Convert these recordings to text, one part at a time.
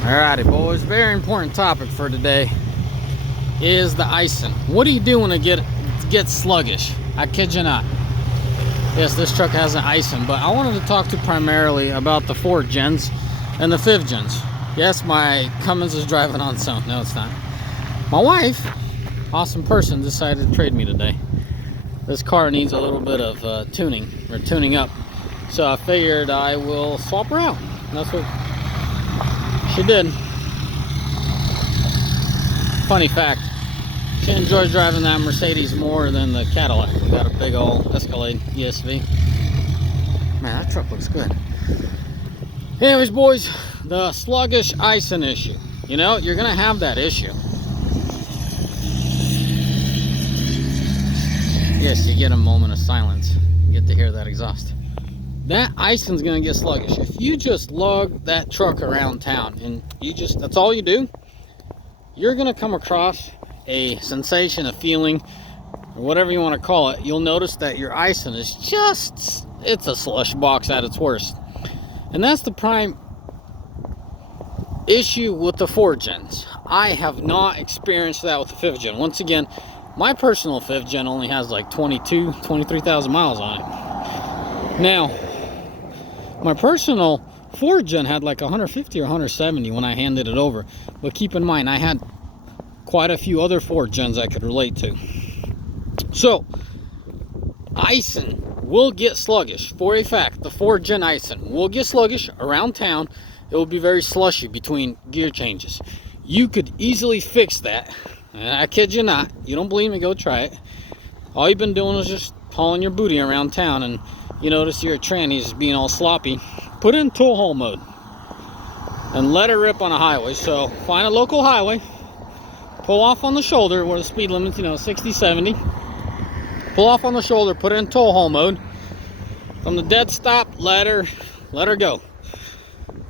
Alrighty, boys, very important topic for today is the Aisin. What do you do when it gets sluggish? I kid you not. Yes, this truck has an Aisin, but I wanted to talk to primarily about the 4 gens and the 5 gens. Yes, my Cummins is driving on some. No, it's not. My wife, awesome person, decided to trade me today. This car needs a little bit of tuning up. So I figured I will swap her out. And that's what she did. Funny fact, she enjoys driving that Mercedes more than the Cadillac. We got a big old Escalade ESV. Man, that truck looks good. Anyways, boys, the sluggish Aisin issue. You know, you're gonna have that issue. Yes, you get a moment of silence. You get to hear that exhaust. That Aisin's gonna get sluggish. If you just lug that truck around town and that's all you do, you're gonna come across a sensation, a feeling, or whatever you want to call it. You'll notice that your Aisin is it's a slush box at its worst. And that's the prime issue with the 4 gens. I have not experienced that with the 5th gen. Once again, my personal 5th gen only has like 23,000 miles on it. Now, my personal 4 gen had like 150 or 170 when I handed it over. But keep in mind, I had quite a few other 4 gens I could relate to. So, Aisin will get sluggish. For a fact, the 4 gen Aisin will get sluggish around town. It will be very slushy between gear changes. You could easily fix that. And I kid you not. You don't believe me? Go try it. All you've been doing is just hauling your booty around town, and you notice your tranny is being all sloppy. Put it in tow haul mode and let it rip on a highway. So find a local highway, pull off on the shoulder where the speed limit's 60, 70. Pull off on the shoulder, put it in tow haul mode. From the dead stop, let her go.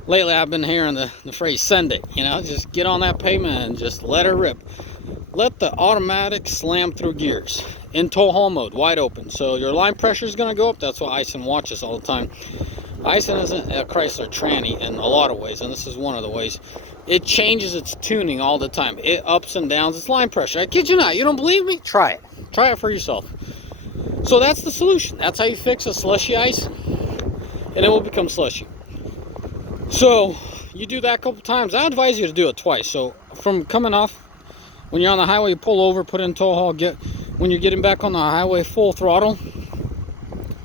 Lately I've been hearing the phrase send it. Just get on that pavement and just let her rip. Let the automatic slam through gears in tow haul mode, wide open. So your line pressure is going to go up. That's what Aisin watches all the time. Aisin isn't a Chrysler tranny in a lot of ways, and this is one of the ways. It changes its tuning all the time. It ups and downs its line pressure. I kid you not. You don't believe me? Try it. Try it for yourself. So that's the solution. That's how you fix a slushy Aisin, and it will become slushy. So you do that a couple times. I advise you to do it twice. So from coming off, when you're on the highway, you pull over, put in tow haul, when you're getting back on the highway, full throttle,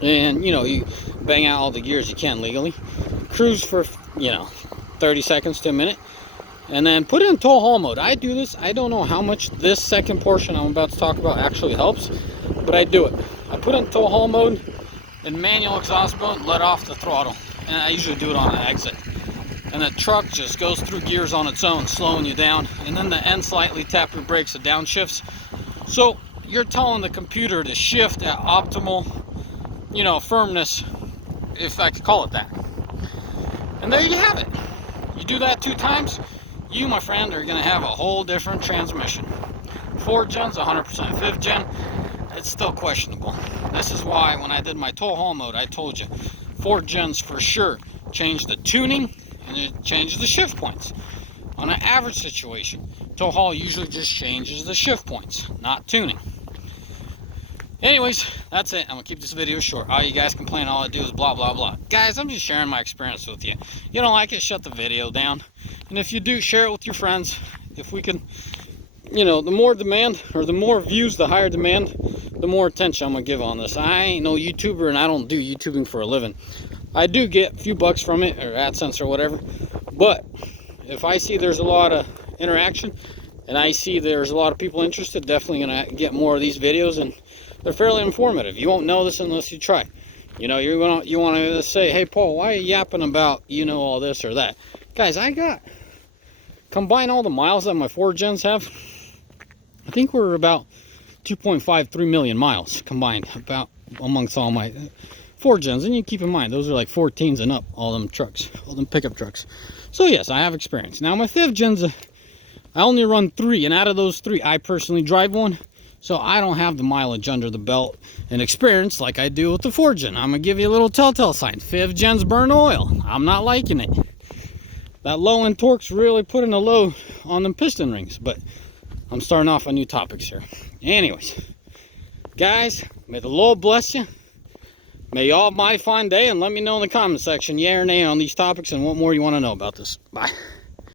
and you bang out all the gears you can legally. Cruise for 30 seconds to a minute, and then put it in tow haul mode. I do this. I don't know how much this second portion I'm about to talk about actually helps, but I do it. I put it in tow haul mode and manual exhaust mode, let off the throttle, and I usually do it on an exit. And the truck just goes through gears on its own, slowing you down. And then the end slightly tap your brakes, it downshifts. So you're telling the computer to shift at optimal, firmness, if I could call it that. And there you have it. You do that 2 times, you, my friend, are going to have a whole different transmission. 4 gens, 100%. 5th gen, it's still questionable. This is why when I did my tow haul mode, I told you, 4 gens for sure change the tuning, and it changes the shift points. On an average situation, tow haul usually just changes the shift points, not tuning. Anyways, that's it. I'm gonna keep this video short. All you guys complain, all I do is blah blah blah. Guys, I'm just sharing my experience with you. You don't like it, shut the video down. And if you do, share it with your friends. If we can, the more demand, or the more views, the higher demand, the more attention I'm gonna give on this. I ain't no YouTuber, and I don't do YouTubing for a living. I do get a few bucks from it, or AdSense or whatever, but if I see there's a lot of interaction and I see there's a lot of people interested, definitely gonna get more of these videos, and they're fairly informative. You won't know this unless you try. You want to say, hey Paul, why are you yapping about all this or that? Guys, combine all the miles that my 4 gens have, I think we're about 2.53 million miles combined about amongst all my 4 gens. And you keep in mind, those are like 14s and up, all them trucks, all them pickup trucks. So yes, I have experience. Now my 5th gens, I only run 3, and out of those 3, I personally drive one. So I don't have the mileage under the belt and experience like I do with the 4 gen. I'm gonna give you a little telltale sign. 5th gens burn oil. I'm not liking it. that low end torque's really putting a load on them piston rings. But I'm starting off on new topics here. Anyways, guys, may the Lord bless you. May you all have a mighty fine day, and let me know in the comment section, yeah or nay, on these topics and what more you want to know about this. Bye.